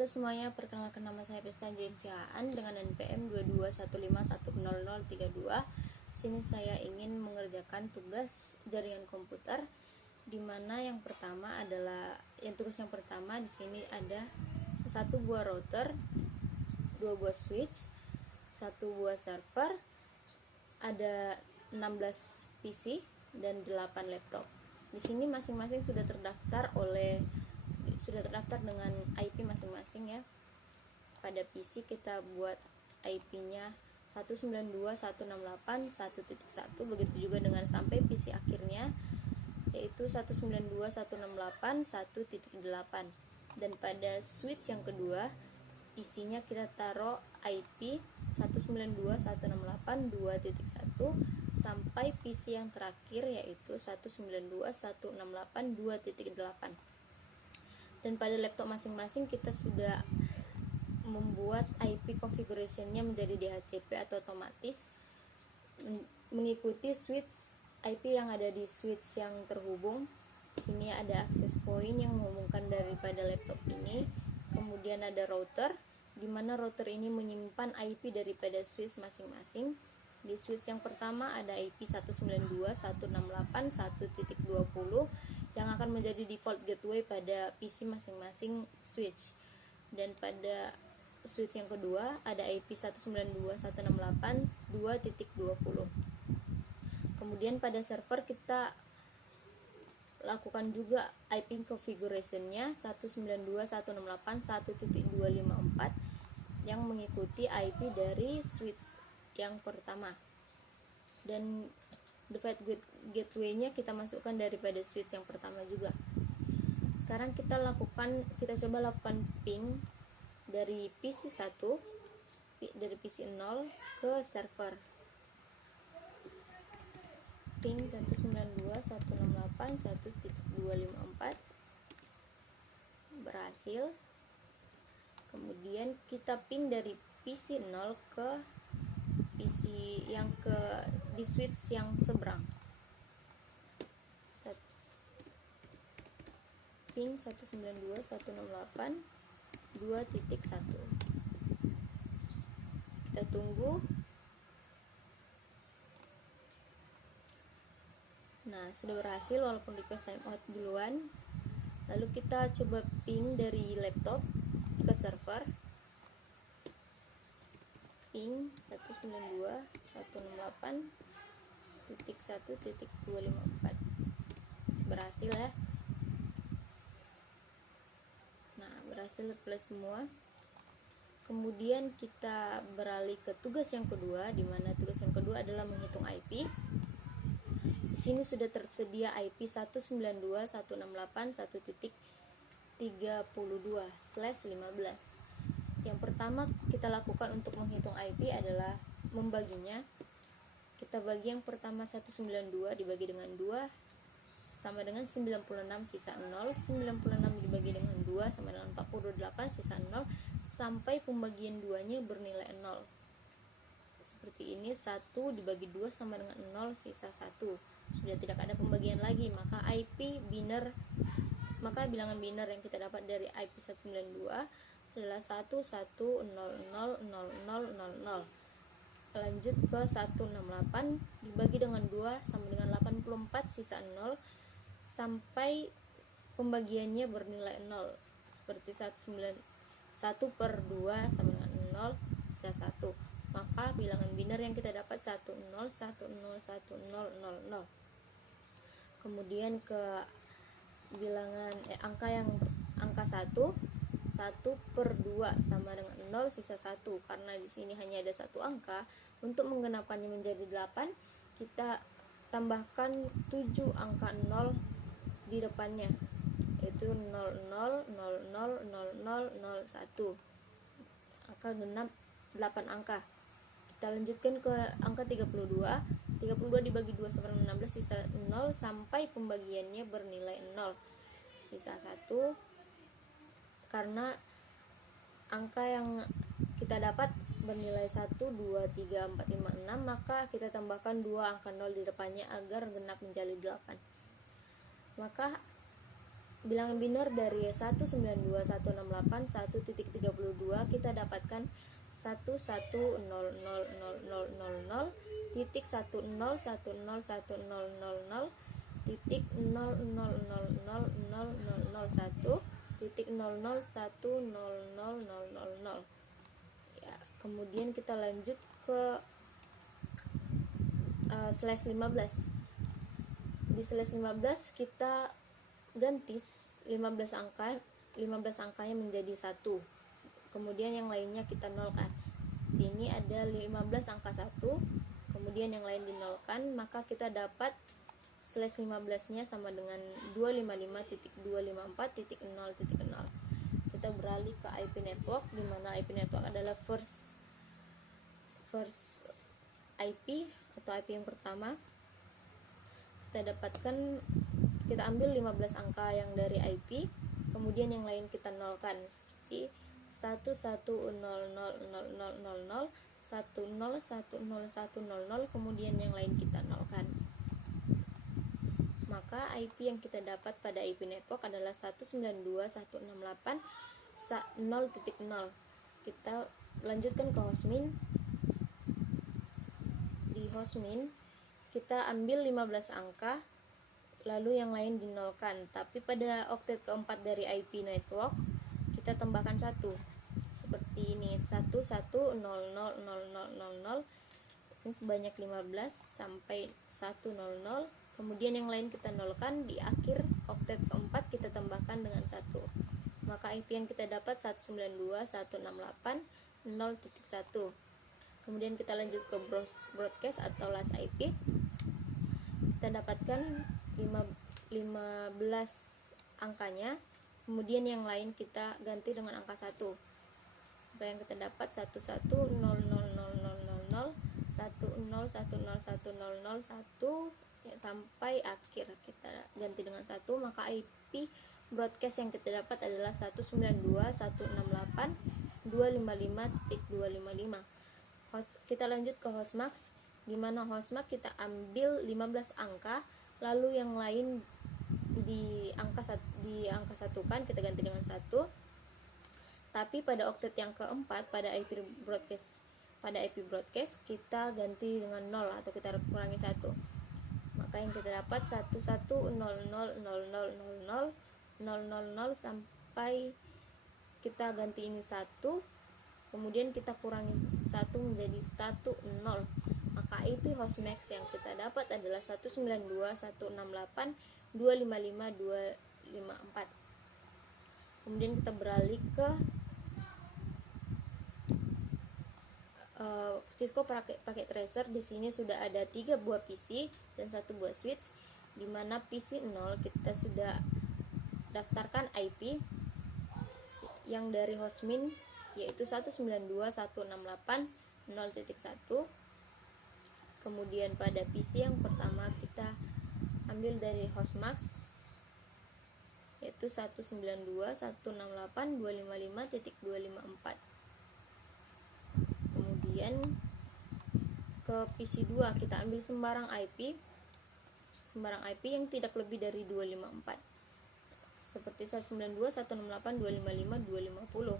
Halo semuanya, perkenalkan nama saya Pesta James dengan NPM 2215100032. Di sini saya ingin mengerjakan tugas jaringan komputer, di mana tugas yang pertama di sini ada 1 buah router, 2 buah switch, 1 buah server, ada 16 PC dan 8 laptop. Di sini masing-masing sudah terdaftar dengan IP masing-masing ya. Pada PC kita buat IP-nya 192.168.1.1, begitu juga dengan sampai PC akhirnya yaitu 192.168.1.8. Dan pada switch yang kedua, PC-nya kita taruh IP 192.168.2.1 sampai PC yang terakhir yaitu 192.168.2.8. Dan pada laptop masing-masing kita sudah membuat IP configuration-nya menjadi DHCP atau otomatis mengikuti switch IP yang ada di switch yang terhubung. Sini ada access point yang menghubungkan daripada laptop ini. Kemudian ada router, di mana router ini menyimpan IP daripada switch masing-masing. Di switch yang pertama ada IP 192.168.1.20 yang akan menjadi default gateway pada PC masing-masing switch. Dan pada switch yang kedua ada IP 192.168.2.20. Kemudian pada server kita lakukan juga IP configuration-nya 192.168.1.254 yang mengikuti IP dari switch yang pertama. Dan default gateway-nya kita masukkan daripada switch yang pertama juga. Sekarang kita coba lakukan ping dari PC 1 dari PC 0 ke server. Ping 192.168.1.254 berhasil. Kemudian kita ping dari PC 0 ke PC yang di switch yang seberang. Ping 192.168.2.1. Kita tunggu. Nah, sudah berhasil walaupun request timeout duluan. Lalu kita coba ping dari laptop ke server. Ping 192.168.1.254 berhasil ya. Nah, berhasil plus semua. Kemudian kita beralih ke tugas yang kedua, di mana tugas yang kedua adalah menghitung IP. Di sini sudah tersedia IP 192.168.1.32/15. Yang pertama kita lakukan untuk menghitung IP adalah membaginya. Kita bagi yang pertama 192 dibagi dengan 2 sama dengan 96 sisa 0, 96 dibagi dengan 2 sama dengan 48 sisa 0, sampai pembagian 2-nya bernilai 0. Seperti ini, 1 dibagi 2 sama dengan 0 sisa 1. Sudah tidak ada pembagian lagi, maka bilangan biner yang kita dapat dari IP 192 adalah 11000000. Lanjut ke 168 dibagi dengan 2 sama dengan 84 sisa 0, sampai pembagiannya bernilai 0. Seperti 1/2 sama dengan 0 sisa 1. Maka bilangan biner yang kita dapat 10101000. Kemudian ke bilangan angka 1 1/2 sama dengan 0 sisa 1. Karena di sini hanya ada satu angka, untuk menggenapkannya menjadi 8 kita tambahkan 7 angka 0 di depannya, yaitu 00000001. Angka genap 8 angka. Kita lanjutkan ke angka 32. 32 dibagi 2 sama dengan 16 sisa 0, sampai pembagiannya bernilai 0 sisa 1. Karena angka yang kita dapat bernilai 1, 2, 3, 4, 5, 6, maka kita tambahkan 2 angka 0 di depannya agar genap menjadi 8. Maka bilangan biner dari 192.168.1.32 kita dapatkan 110.000000.1.001.001.001 ya. Kemudian kita lanjut ke slash 15. Di slash 15 kita ganti 15 angkanya menjadi 1. Kemudian yang lainnya kita nolkan. Ini ada 15 angka 1, kemudian yang lain dinolkan, maka kita dapat slash 15-nya sama dengan 255.254.0.0. Kita beralih ke IP network, di mana IP network adalah first IP atau IP yang pertama. Kita ambil 15 angka yang dari IP, kemudian yang lain kita nolkan, seperti 1100000010101000, kemudian yang lain kita nolkan. Maka IP yang kita dapat pada IP network adalah 192.168.0.0. Kita lanjutkan ke hostmin. Di hostmin kita ambil 15 angka, lalu yang lain dinolkan. Tapi pada oktet keempat dari IP network kita tambahkan 1, seperti ini, 11000000, ini sebanyak 15 sampai 100. Kemudian yang lain kita nolkan. Di akhir oktet keempat kita tambahkan dengan 1, maka IP yang kita dapat 192.168.0.1. Kemudian kita lanjut ke broadcast atau last IP. Kita dapatkan 15 angkanya, kemudian yang lain kita ganti dengan angka 1. Maka yang kita dapat 1100001010101001 ya, sampai akhir kita ganti dengan 1, maka IP broadcast yang kita dapat adalah 192.168.255.255. Kita lanjut ke hostmax, di mana hostmax kita ambil 15 angka, lalu yang lain di angka satukan, kita ganti dengan 1. Tapi pada oktet yang keempat pada IP broadcast kita ganti dengan 0 atau kita kurangi 1. Maka yang kita dapat 1100000000 sampai kita ganti ini 1, kemudian kita kurangi 1 menjadi 10. Maka IP hostmax yang kita dapat adalah 192.168.255.254. Kemudian kita beralih ke Cisco paket tracer. Di sini sudah ada 3 buah PC dan 1 buah switch, di mana PC 0 kita sudah daftarkan IP yang dari hostmin, yaitu 192.168.0.1. Kemudian pada PC yang pertama kita ambil dari hostmax, yaitu 192.168.255.254. Kemudian ke PC 2 kita ambil sembarang IP yang tidak lebih dari 254, seperti 192.168.255.250.